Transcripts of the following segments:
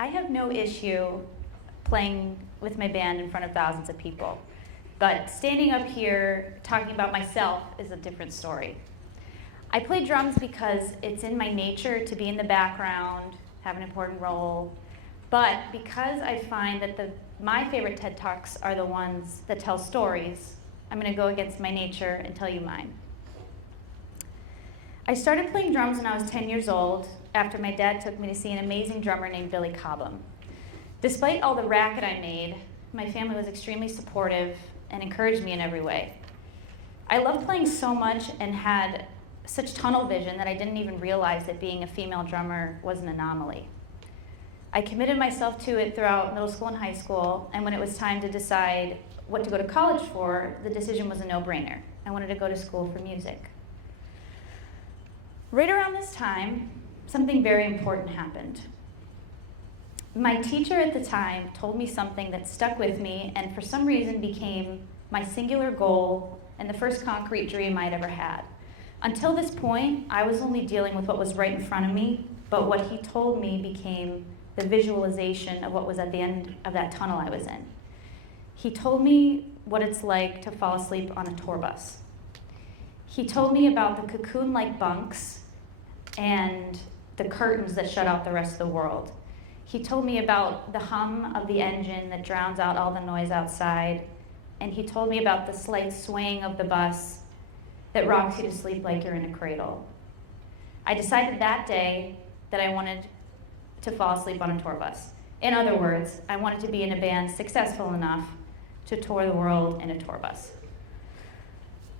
I have no issue playing with my band in front of thousands of people, but standing up here talking about myself is a different story. I play drums because it's in my nature to be in the background, have an important role, but because I find that my favorite TED Talks are the ones that tell stories, I'm going to go against my nature and tell you mine. I started playing drums when I was 10 years old after my dad took me to see an amazing drummer named Billy Cobham. Despite all the racket I made, my family was extremely supportive and encouraged me in every way. I loved playing so much and had such tunnel vision that I didn't even realize that being a female drummer was an anomaly. I committed myself to it throughout middle school and high school, and when it was time to decide what to go to college for, the decision was a no-brainer. I wanted to go to school for music. Right around this time, something very important happened. My teacher at the time told me something that stuck with me and for some reason became my singular goal and the first concrete dream I'd ever had. Until this point, I was only dealing with what was right in front of me, but what he told me became the visualization of what was at the end of that tunnel I was in. He told me what it's like to fall asleep on a tour bus. He told me about the cocoon-like bunks and the curtains that shut out the rest of the world. He told me about the hum of the engine that drowns out all the noise outside, and he told me about the slight swaying of the bus that rocks you to sleep like you're in a cradle. I decided that day that I wanted to fall asleep on a tour bus. In other words, I wanted to be in a band successful enough to tour the world in a tour bus.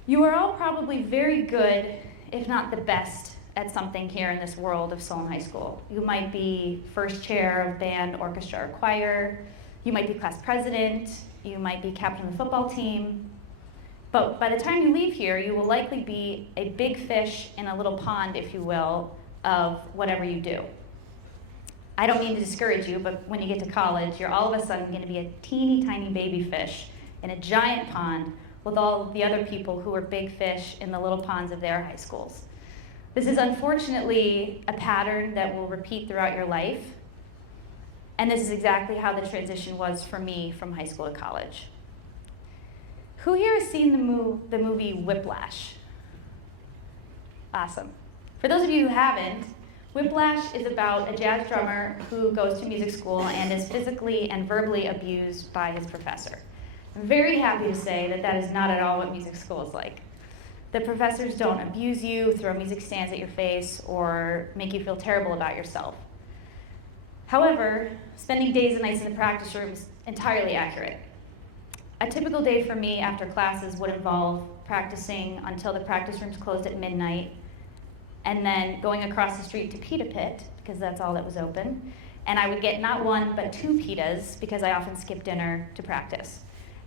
You are all probably very good, if not the best, at something here in this world of Solon High School. You might be first chair of band, orchestra, or choir. You might be class president. You might be captain of the football team. But by the time you leave here, you will likely be a big fish in a little pond, if you will, of whatever you do. I don't mean to discourage you, but when you get to college, you're all of a sudden going to be a teeny tiny baby fish in a giant pond with all of the other people who are big fish in the little ponds of their high schools. This is unfortunately a pattern that will repeat throughout your life, and this is exactly how the transition was for me from high school to college. Who here has seen the movie Whiplash? Awesome. For those of you who haven't, Whiplash is about a jazz drummer who goes to music school and is physically and verbally abused by his professor. I'm very happy to say that that is not at all what music school is like. The professors don't abuse you, throw music stands at your face, or make you feel terrible about yourself. However, spending days and nights in the practice room is entirely accurate. A typical day for me after classes would involve practicing until the practice rooms closed at midnight, and then going across the street to Pita Pit, because that's all that was open. And I would get not one, but 2 pitas, because I often skipped dinner to practice.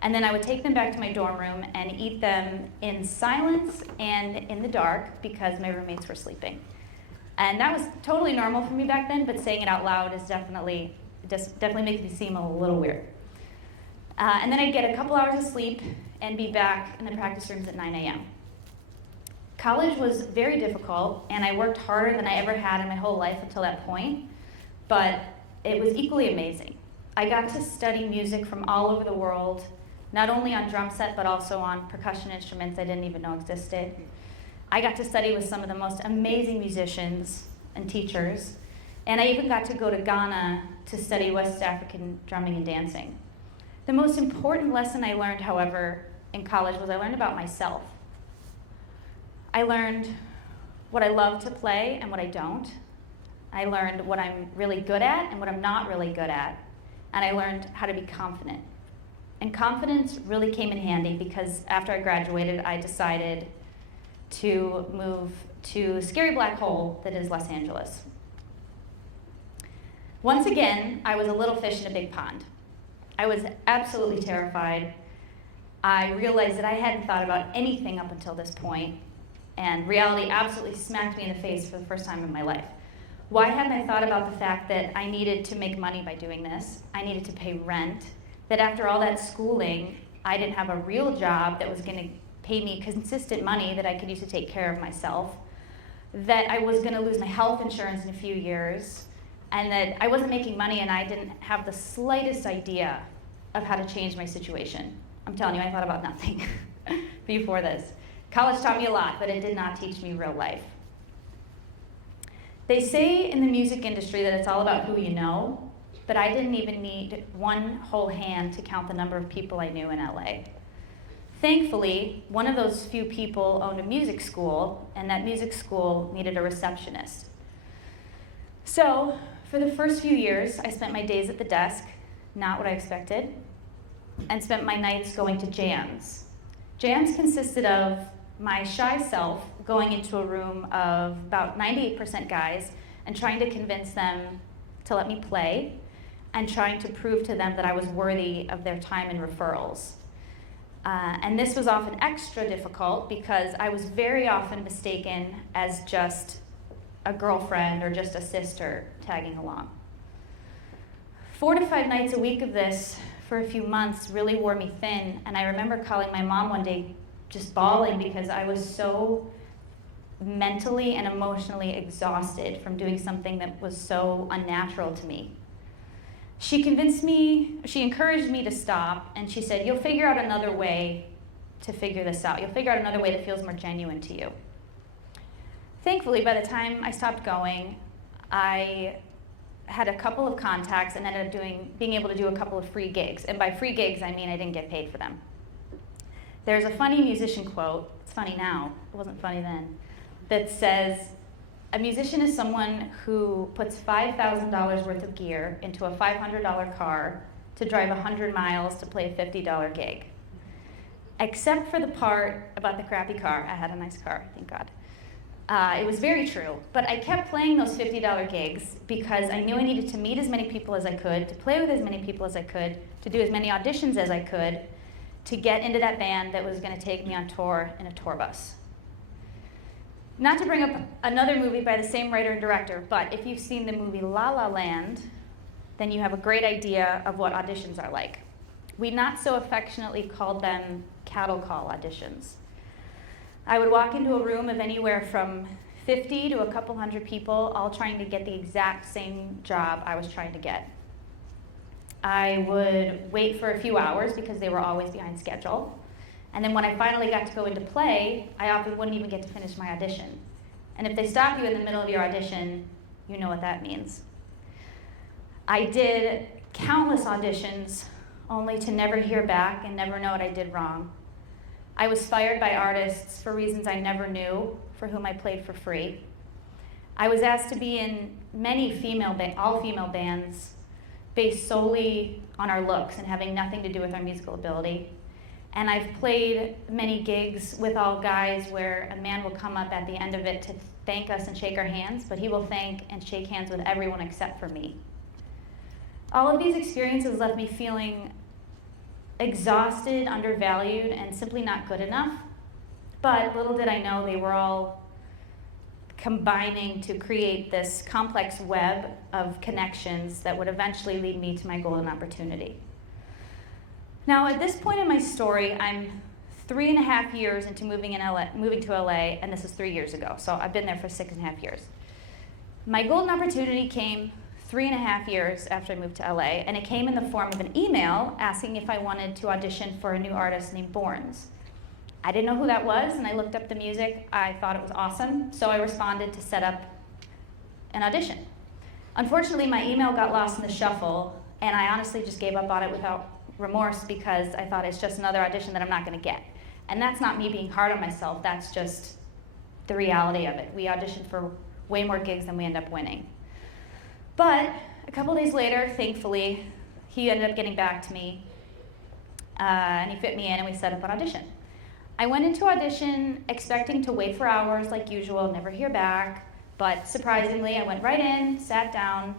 And then I would take them back to my dorm room and eat them in silence and in the dark, because my roommates were sleeping. And that was totally normal for me back then, but saying it out loud is definitely makes me seem a little weird. And then I'd get a couple hours of sleep and be back in the practice rooms at 9 a.m. College was very difficult, and I worked harder than I ever had in my whole life until that point, but it was equally amazing. I got to study music from all over the world, not only on drum set, but also on percussion instruments I didn't even know existed. I got to study with some of the most amazing musicians and teachers, and I even got to go to Ghana to study West African drumming and dancing. The most important lesson I learned, however, in college was I learned about myself. I learned what I love to play and what I don't. I learned what I'm really good at and what I'm not really good at. And I learned how to be confident. And confidence really came in handy because after I graduated, I decided to move to a scary black hole that is Los Angeles. Once again, I was a little fish in a big pond. I was absolutely terrified. I realized that I hadn't thought about anything up until this point, and reality absolutely smacked me in the face for the first time in my life. Why hadn't I thought about the fact that I needed to make money by doing this? I needed to pay rent, that after all that schooling, I didn't have a real job that was gonna pay me consistent money that I could use to take care of myself, that I was gonna lose my health insurance in a few years, and that I wasn't making money and I didn't have the slightest idea of how to change my situation. I'm telling you, I thought about nothing before this. College taught me a lot, but it did not teach me real life. They say in the music industry that it's all about who you know, but I didn't even need one whole hand to count the number of people I knew in LA. Thankfully, one of those few people owned a music school, and that music school needed a receptionist. So, for the first few years, I spent my days at the desk, not what I expected, and spent my nights going to jams. Jams consisted of my shy self going into a room of about 98% guys and trying to convince them to let me play and trying to prove to them that I was worthy of their time and referrals. And this was often extra difficult because I was very often mistaken as just a girlfriend or just a sister tagging along. 4 to 5 nights a week of this for a few months really wore me thin, and I remember calling my mom one day just bawling because I was so mentally and emotionally exhausted from doing something that was so unnatural to me. She encouraged me to stop, and she said, "You'll figure out another way to figure this out. You'll figure out another way that feels more genuine to you." Thankfully, by the time I stopped going, I had a couple of contacts and ended up being able to do a couple of free gigs. And by free gigs, I mean I didn't get paid for them. There's a funny musician quote, it's funny now, it wasn't funny then, that says, "A musician is someone who puts $5,000 worth of gear into a $500 car to drive 100 miles to play a $50 gig." Except for the part about the crappy car. I had a nice car, thank God. It was very true, but I kept playing those $50 gigs because I knew I needed to meet as many people as I could, to play with as many people as I could, to do as many auditions as I could, to get into that band that was going to take me on tour in a tour bus. Not to bring up another movie by the same writer and director, but if you've seen the movie La La Land, then you have a great idea of what auditions are like. We not so affectionately called them cattle call auditions. I would walk into a room of anywhere from 50 to a couple hundred people, all trying to get the exact same job I was trying to get. I would wait for a few hours because they were always behind schedule. And then when I finally got to go into play, I often wouldn't even get to finish my audition. And if they stop you in the middle of your audition, you know what that means. I did countless auditions only to never hear back and never know what I did wrong. I was fired by artists for reasons I never knew, for whom I played for free. I was asked to be in many all-female bands based solely on our looks and having nothing to do with our musical ability. And I've played many gigs with all guys where a man will come up at the end of it to thank us and shake our hands, but he will thank and shake hands with everyone except for me. All of these experiences left me feeling exhausted, undervalued, and simply not good enough. But little did I know they were all combining to create this complex web of connections that would eventually lead me to my golden opportunity. Now, at this point in my story, I'm 3.5 years into moving to LA, and this is 3 years ago, so I've been there for 6.5 years. My golden opportunity came 3.5 years after I moved to LA, and it came in the form of an email asking if I wanted to audition for a new artist named BØRNS. I didn't know who that was, and I looked up the music. I thought it was awesome, so I responded to set up an audition. Unfortunately, my email got lost in the shuffle, and I honestly just gave up on it without remorse because I thought it's just another audition that I'm not going to get. And that's not me being hard on myself, that's just the reality of it. We auditioned for way more gigs than we end up winning. But a couple days later, thankfully, he ended up getting back to me, and he fit me in, and we set up an audition. I went into audition expecting to wait for hours like usual, never hear back, but surprisingly, I went right in, sat down,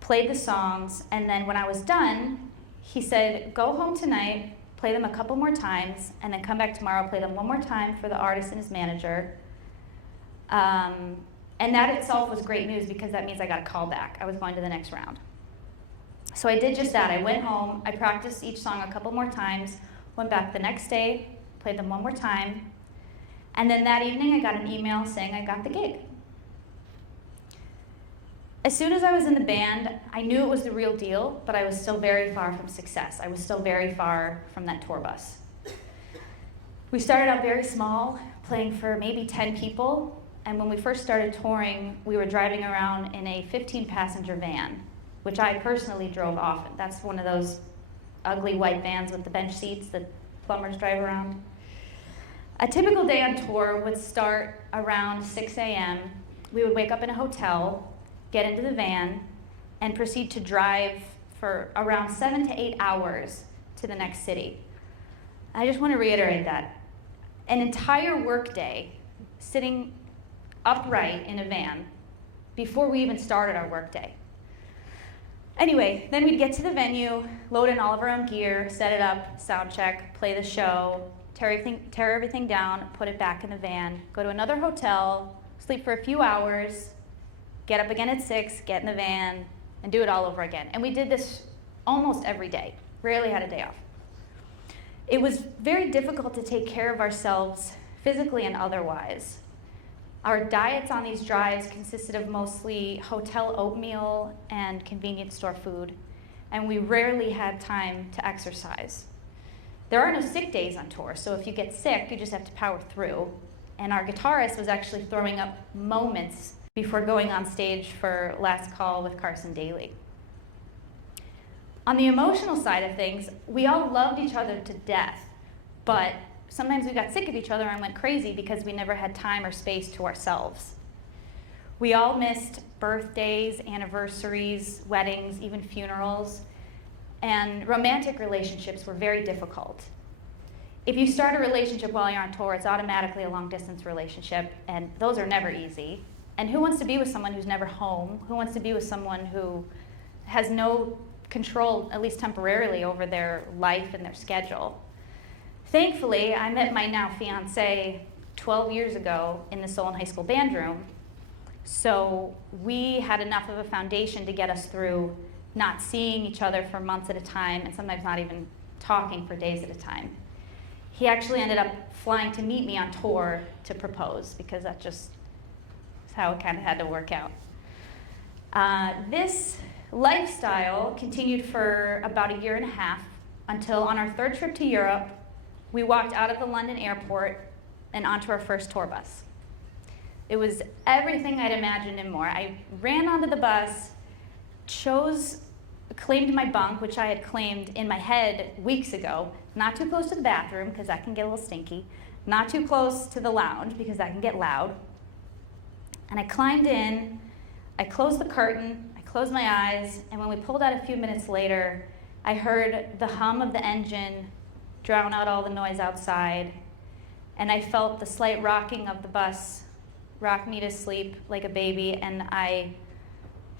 played the songs, and then when I was done, he said, "Go home tonight, play them a couple more times, and then come back tomorrow, play them one more time for the artist and his manager." And that itself was great news because that means I got a call back. I was going to the next round. So I did just that. I went home, I practiced each song a couple more times, went back the next day, played them one more time, and then that evening I got an email saying I got the gig. As soon as I was in the band, I knew it was the real deal, but I was still very far from success. I was still very far from that tour bus. We started out very small, playing for maybe 10 people, and when we first started touring, we were driving around in a 15-passenger van, which I personally drove often. That's one of those ugly white vans with the bench seats that plumbers drive around. A typical day on tour would start around 6 a.m. We would wake up in a hotel, get into the van, and proceed to drive for around 7 to 8 hours to the next city. I just want to reiterate that. An entire workday sitting upright in a van before we even started our workday. Anyway, then we'd get to the venue, load in all of our own gear, set it up, sound check, play the show, tear everything down, put it back in the van, go to another hotel, sleep for a few hours, get up again at 6, get in the van, and do it all over again. And we did this almost every day, rarely had a day off. It was very difficult to take care of ourselves physically and otherwise. Our diets on these drives consisted of mostly hotel oatmeal and convenience store food, and we rarely had time to exercise. There are no sick days on tour, so if you get sick, you just have to power through. And our guitarist was actually throwing up moments before going on stage for Last Call with Carson Daly. On the emotional side of things, we all loved each other to death, but sometimes we got sick of each other and went crazy because we never had time or space to ourselves. We all missed birthdays, anniversaries, weddings, even funerals, and romantic relationships were very difficult. If you start a relationship while you're on tour, it's automatically a long-distance relationship, and those are never easy. And who wants to be with someone who's never home? Who wants to be with someone who has no control, at least temporarily, over their life and their schedule? Thankfully, I met my now fiance 12 years ago in the Solon High School band room, so we had enough of a foundation to get us through not seeing each other for months at a time, and sometimes not even talking for days at a time. He actually ended up flying to meet me on tour to propose, because that just is how it kind of had to work out. This lifestyle continued for about a year and a half until on our third trip to Europe, we walked out of the London airport and onto our first tour bus. It was everything I'd imagined and more. I ran onto the bus, claimed my bunk, which I had claimed in my head weeks ago, not too close to the bathroom because that can get a little stinky, not too close to the lounge because that can get loud. And I climbed in, I closed the curtain, I closed my eyes, and when we pulled out a few minutes later, I heard the hum of the engine drown out all the noise outside, and I felt the slight rocking of the bus rock me to sleep like a baby, and I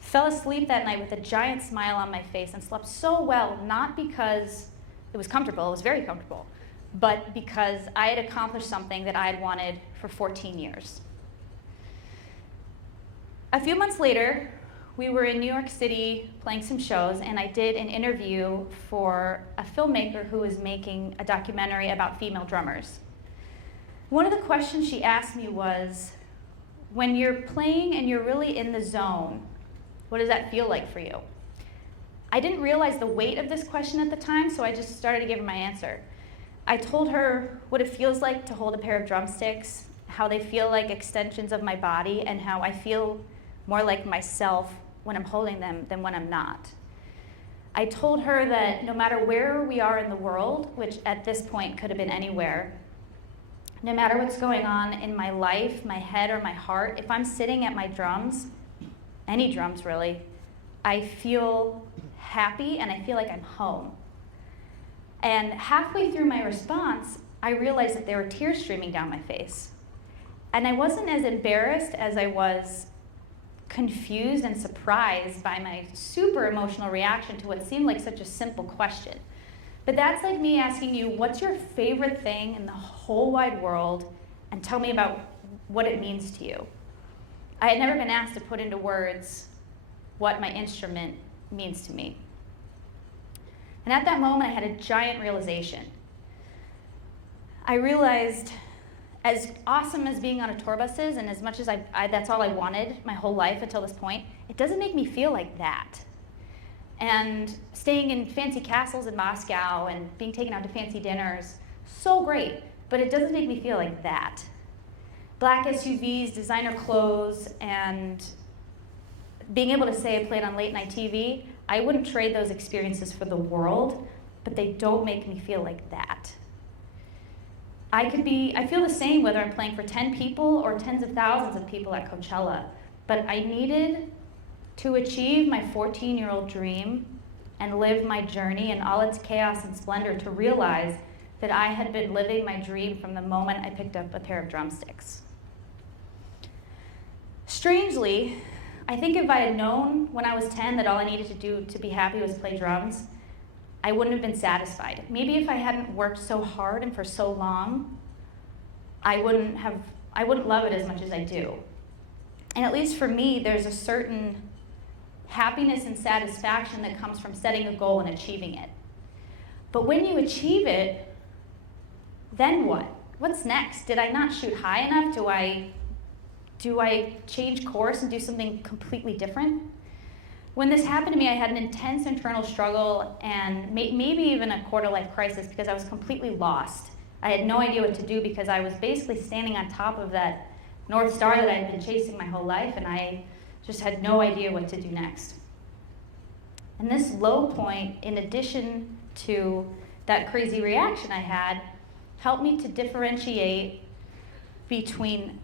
fell asleep that night with a giant smile on my face and slept so well, not because it was comfortable, it was very comfortable, but because I had accomplished something that I had wanted for 14 years. A few months later, we were in New York City playing some shows, and I did an interview for a filmmaker who was making a documentary about female drummers. One of the questions she asked me was, when you're playing and you're really in the zone, what does that feel like for you? I didn't realize the weight of this question at the time, so I just started to give her my answer. I told her what it feels like to hold a pair of drumsticks, how they feel like extensions of my body, and how I feel more like myself when I'm holding them than when I'm not. I told her that no matter where we are in the world, which at this point could have been anywhere, no matter what's going on in my life, my head, or my heart, if I'm sitting at my drums, any drums really, I feel happy and I feel like I'm home. And halfway through my response, I realized that there were tears streaming down my face. And I wasn't as embarrassed as I was confused and surprised by my super emotional reaction to what seemed like such a simple question. But that's like me asking you, what's your favorite thing in the whole wide world, and tell me about what it means to you. I had never been asked to put into words what my instrument means to me. And at that moment, I had a giant realization. I realized as awesome as being on a tour bus is, and as much as that's all I wanted my whole life until this point, it doesn't make me feel like that. And staying in fancy castles in Moscow and being taken out to fancy dinners, so great, but it doesn't make me feel like that. Black SUVs, designer clothes, and being able to say I played on late night TV, I wouldn't trade those experiences for the world, but they don't make me feel like that. I feel the same whether I'm playing for 10 people or tens of thousands of people at Coachella, but I needed to achieve my 14-year-old dream and live my journey in all its chaos and splendor to realize that I had been living my dream from the moment I picked up a pair of drumsticks. Strangely, I think if I had known when I was 10 that all I needed to do to be happy was play drums, I wouldn't have been satisfied. Maybe if I hadn't worked so hard and for so long, I wouldn't love it as much as I do. And at least for me, there's a certain happiness and satisfaction that comes from setting a goal and achieving it. But when you achieve it, then what? What's next? Did I not shoot high enough? Do I change course and do something completely different? When this happened to me, I had an intense internal struggle and maybe even a quarter-life crisis because I was completely lost. I had no idea what to do because I was basically standing on top of that North Star that I had been chasing my whole life, and I just had no idea what to do next. And this low point, in addition to that crazy reaction I had, helped me to differentiate between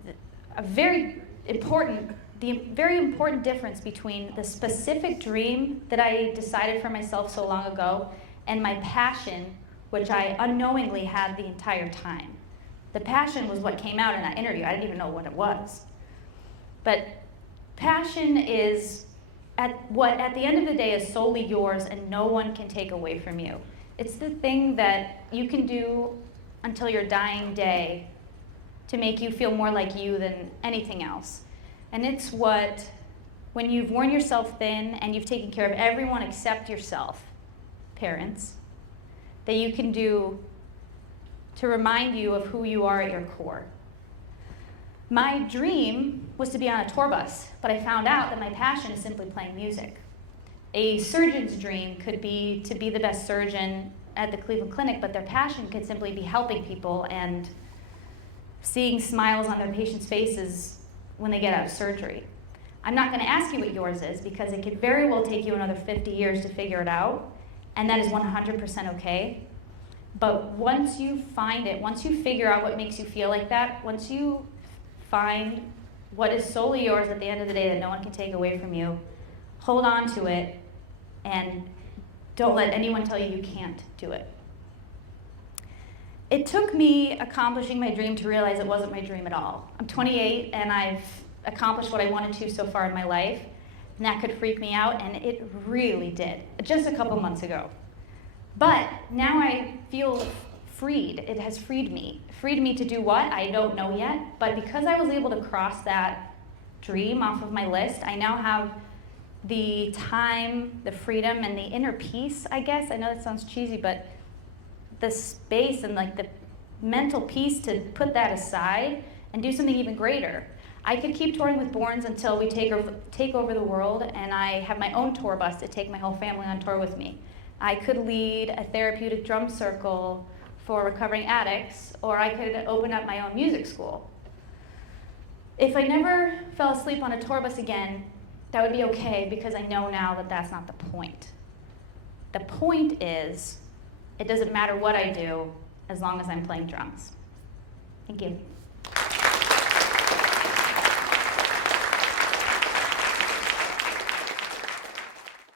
the very important difference between the specific dream that I decided for myself so long ago and my passion, which I unknowingly had the entire time. The passion was what came out in that interview. I didn't even know what it was. But passion is at the end of the day is solely yours and no one can take away from you. It's the thing that you can do until your dying day to make you feel more like you than anything else. And it's what, when you've worn yourself thin and you've taken care of everyone except yourself, parents, that you can do to remind you of who you are at your core. My dream was to be on a tour bus, but I found out that my passion is simply playing music. A surgeon's dream could be to be the best surgeon at the Cleveland Clinic, but their passion could simply be helping people and seeing smiles on their patients' faces when they get out of surgery. I'm not going to ask you what yours is because it could very well take you another 50 years to figure it out, and that is 100% okay. But once you find it, once you figure out what makes you feel like that, once you find what is solely yours at the end of the day that no one can take away from you, hold on to it and don't let anyone tell you you can't do it. It took me accomplishing my dream to realize it wasn't my dream at all. I'm 28 and I've accomplished what I wanted to so far in my life, and that could freak me out, and it really did, just a couple months ago. But now I feel freed. It has freed me. Freed me to do what? I don't know yet, but because I was able to cross that dream off of my list, I now have the time, the freedom, and the inner peace, I guess. I know that sounds cheesy, but the space and like the mental peace to put that aside and do something even greater. I could keep touring with BØRNS until we take over the world, and I have my own tour bus to take my whole family on tour with me. I could lead a therapeutic drum circle for recovering addicts, or I could open up my own music school. If I never fell asleep on a tour bus again, that would be okay, because I know now that that's not the point. The point is, it doesn't matter what I do as long as I'm playing drums. Thank you.